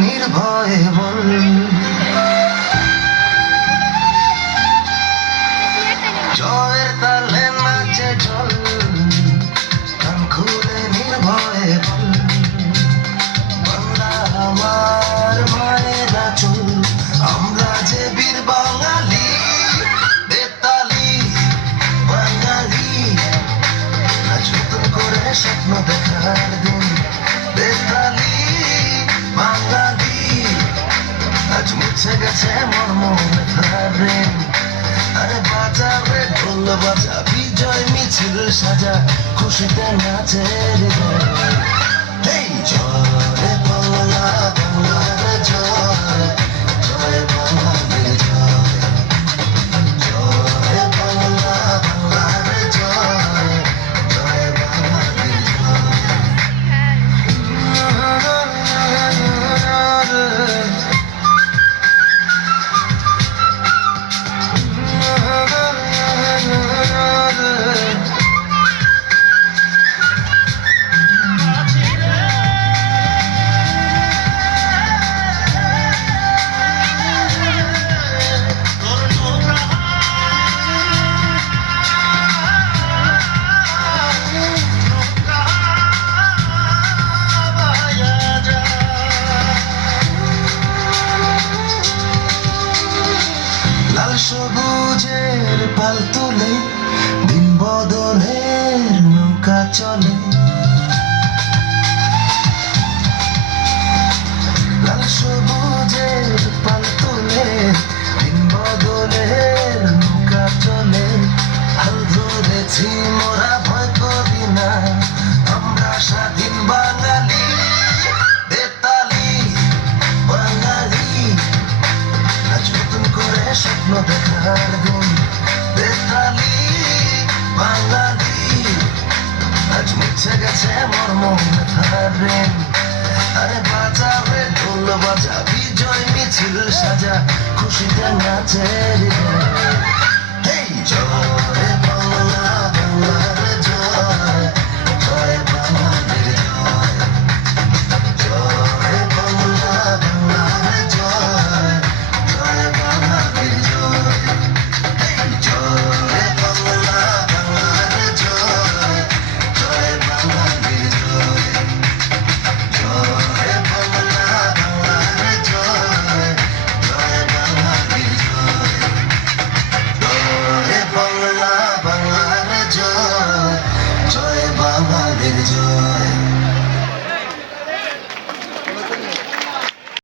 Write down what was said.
নির্ভয়ে বল আরে বাজাবে ঢোল বাজা বিজয় মিছিল সাজা খুশিতে নাচে। স্বপ্ন দেখার দিন বেতালি বাঙালি। আজ মুছে গেছে মর্ম ব্যথার ঋণ। আরে বাজাবে ঢোল বাজা, বিজয় মিছিল সাজা, খুশিতে নাচে